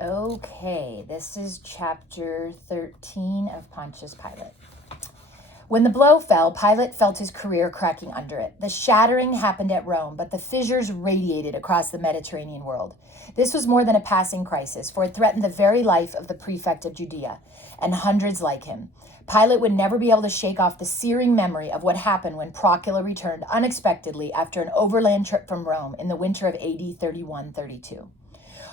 Okay, this is chapter 13 of Pontius Pilate. When the blow fell, Pilate felt his career cracking under it. The shattering happened at Rome, but the fissures radiated across the Mediterranean world. This was more than a passing crisis, for it threatened the very life of the prefect of Judea, and hundreds like him. Pilate would never be able to shake off the searing memory of what happened when Procula returned unexpectedly after an overland trip from Rome in the winter of AD 31-32.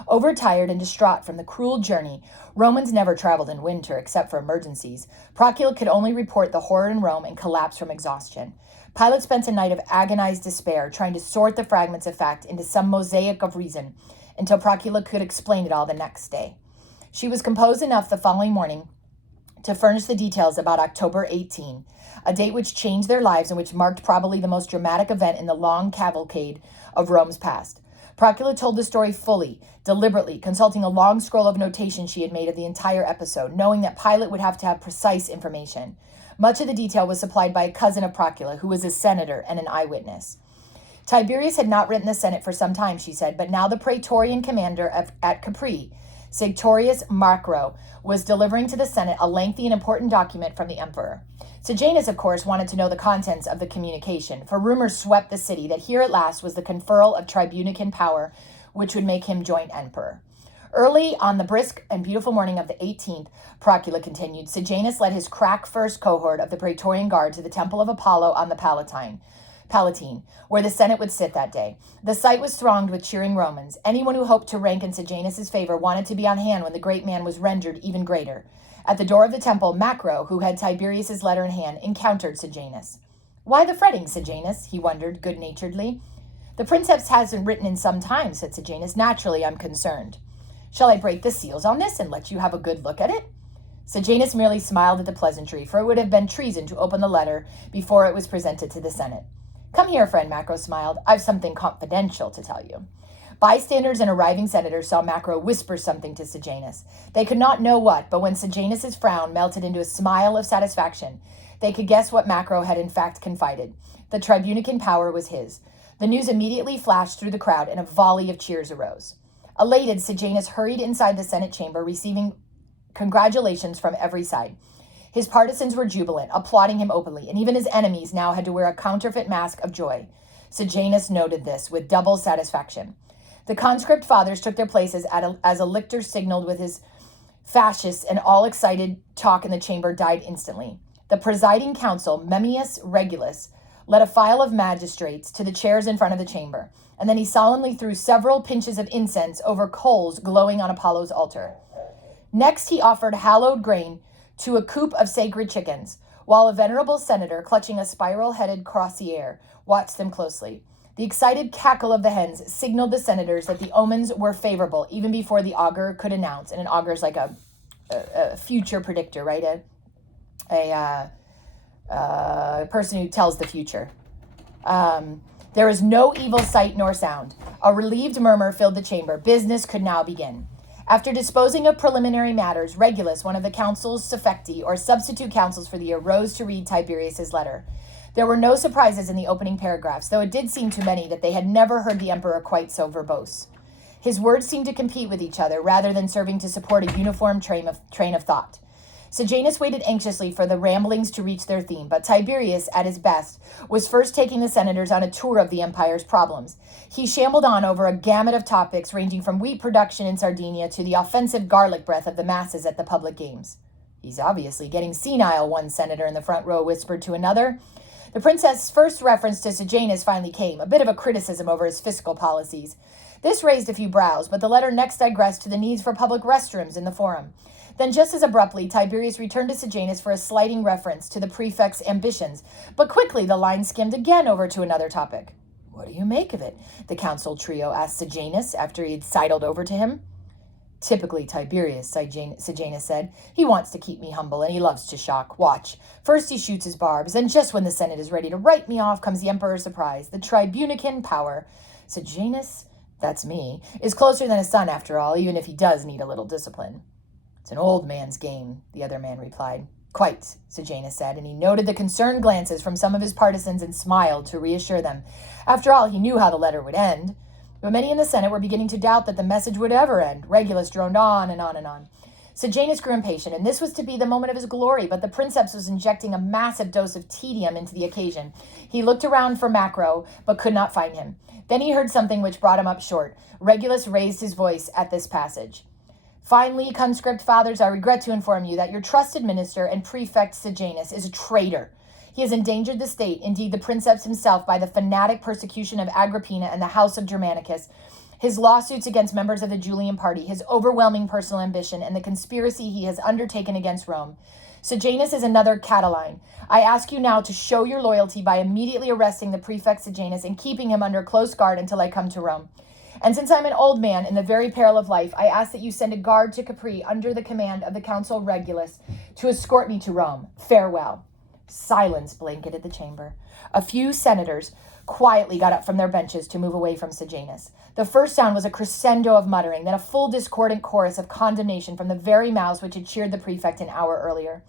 Overtired and distraught from the cruel journey, Romans never traveled in winter except for emergencies. Procula could only report the horror in Rome and collapse from exhaustion. Pilate spent a night of agonized despair, trying to sort the fragments of fact into some mosaic of reason, until Procula could explain it all the next day. She was composed enough the following morning to furnish the details about October 18, a date which changed their lives and which marked probably the most dramatic event in the long cavalcade of Rome's past. Procula told the story fully, deliberately, consulting a long scroll of notation she had made of the entire episode, knowing that Pilate would have to have precise information. Much of the detail was supplied by a cousin of Procula, who was a senator and an eyewitness. Tiberius had not written the Senate for some time, she said, but now the Praetorian commander at Capri, Sectorius Macro, was delivering to the Senate a lengthy and important document from the emperor. Sejanus, of course, wanted to know the contents of the communication, for rumors swept the city that here at last was the conferral of tribunican power, which would make him joint emperor. Early on the brisk and beautiful morning of the 18th, Procula continued, Sejanus led his crack first cohort of the Praetorian Guard to the Temple of Apollo on the Palatine, where the Senate would sit that day. The site was thronged with cheering Romans. Anyone who hoped to rank in Sejanus' favor wanted to be on hand when the great man was rendered even greater. At the door of the temple, Macro, who had Tiberius' letter in hand, encountered Sejanus. Why the fretting, Sejanus? He wondered good-naturedly. The princeps hasn't written in some time, said Sejanus. Naturally, I'm concerned. Shall I break the seals on this and let you have a good look at it? Sejanus merely smiled at the pleasantry, for it would have been treason to open the letter before it was presented to the Senate. Come here, friend, Macro smiled. I've something confidential to tell you. Bystanders and arriving senators saw Macro whisper something to Sejanus. They could not know what, but when Sejanus' frown melted into a smile of satisfaction, they could guess what Macro had in fact confided. The tribunican power was his. The news immediately flashed through the crowd, and a volley of cheers arose. Elated, Sejanus hurried inside the Senate chamber, receiving congratulations from every side. His partisans were jubilant, applauding him openly, and even his enemies now had to wear a counterfeit mask of joy. Sejanus noted this with double satisfaction. The conscript fathers took their places as a lictor signaled with his fascists, and all excited talk in the chamber died instantly. The presiding council, Memmius Regulus, led a file of magistrates to the chairs in front of the chamber, and then he solemnly threw several pinches of incense over coals glowing on Apollo's altar. Next, he offered hallowed grain to a coop of sacred chickens, while a venerable senator, clutching a spiral-headed crossier, watched them closely. The excited cackle of the hens signaled the senators that the omens were favorable even before the augur could announce. And an augur is like a future predictor, right? A person who tells the future. There was no evil sight nor sound. A relieved murmur filled the chamber. Business could now begin. After disposing of preliminary matters, Regulus, one of the consuls suffecti, or substitute consuls for the year, rose to read Tiberius' letter. There were no surprises in the opening paragraphs, though it did seem to many that they had never heard the emperor quite so verbose. His words seemed to compete with each other, rather than serving to support a uniform train of thought. Sejanus waited anxiously for the ramblings to reach their theme, but Tiberius, at his best, was first taking the senators on a tour of the empire's problems. He shambled on over a gamut of topics ranging from wheat production in Sardinia to the offensive garlic breath of the masses at the public games. He's obviously getting senile, one senator in the front row whispered to another. The princess's first reference to Sejanus finally came, a bit of a criticism over his fiscal policies. This raised a few brows, but the letter next digressed to the needs for public restrooms in the forum. Then just as abruptly, Tiberius returned to Sejanus for a slighting reference to the prefect's ambitions, but quickly the line skimmed again over to another topic. What do you make of it? The council trio asked Sejanus after he had sidled over to him. Typically Tiberius, Sejanus said. He wants to keep me humble, and he loves to shock. Watch. First he shoots his barbs, then just when the Senate is ready to write me off comes the emperor's surprise, the tribunican power. Sejanus, that's me, is closer than a son after all, even if he does need a little discipline. It's an old man's game, the other man replied. Quite, Sejanus said, and he noted the concerned glances from some of his partisans and smiled to reassure them. After all, he knew how the letter would end. But many in the Senate were beginning to doubt that the message would ever end. Regulus droned on and on and on. Sejanus grew impatient, and this was to be the moment of his glory, but the princeps was injecting a massive dose of tedium into the occasion. He looked around for Macro, but could not find him. Then he heard something which brought him up short. Regulus raised his voice at this passage. Finally, conscript fathers, I regret to inform you that your trusted minister and prefect Sejanus is a traitor. He has endangered the state, indeed the princeps himself, by the fanatic persecution of Agrippina and the house of Germanicus, his lawsuits against members of the Julian party, his overwhelming personal ambition, and the conspiracy he has undertaken against Rome. Sejanus is another Catiline. I ask you now to show your loyalty by immediately arresting the prefect Sejanus and keeping him under close guard until I come to Rome. And since I'm an old man in the very peril of life, I ask that you send a guard to Capri under the command of the consul Regulus to escort me to Rome. Farewell. Silence blanketed the chamber. A few senators quietly got up from their benches to move away from Sejanus. The first sound was a crescendo of muttering, then a full discordant chorus of condemnation from the very mouths which had cheered the prefect an hour earlier.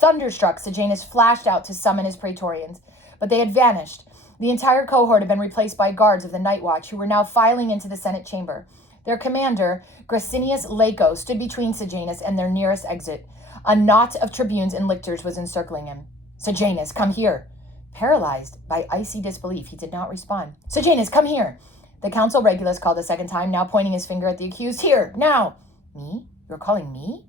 Thunderstruck, Sejanus flashed out to summon his praetorians, but they had vanished. The entire cohort had been replaced by guards of the night watch who were now filing into the Senate chamber. Their commander, Gracinius Laco, stood between Sejanus and their nearest exit. A knot of tribunes and lictors was encircling him. Sejanus, come here. Paralyzed by icy disbelief, he did not respond. Sejanus, come here. The consul Regulus called a second time, now pointing his finger at the accused. Here, now. Me? You're calling me?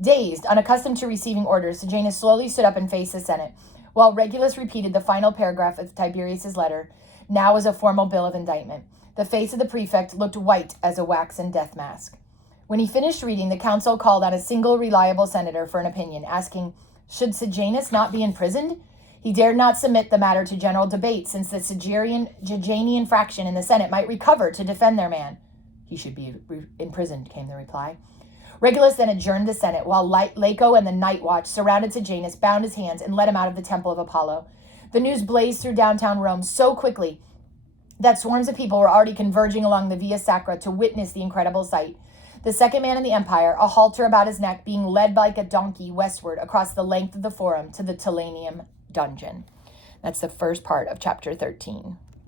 Dazed, unaccustomed to receiving orders, Sejanus slowly stood up and faced the Senate, while Regulus repeated the final paragraph of Tiberius's letter, now as a formal bill of indictment. The face of the prefect looked white as a waxen death mask. When he finished reading, the consul called on a single reliable senator for an opinion, asking, should Sejanus not be imprisoned? He dared not submit the matter to general debate, since the Sejannian faction in the Senate might recover to defend their man. He should be imprisoned, came the reply. Regulus then adjourned the Senate, while Laco and the night watch surrounded Sejanus, bound his hands, and led him out of the temple of Apollo. The news blazed through downtown Rome so quickly that swarms of people were already converging along the Via Sacra to witness the incredible sight. The second man in the empire, a halter about his neck, being led like a donkey westward across the length of the forum to the Tullianum dungeon. That's the first part of chapter 13.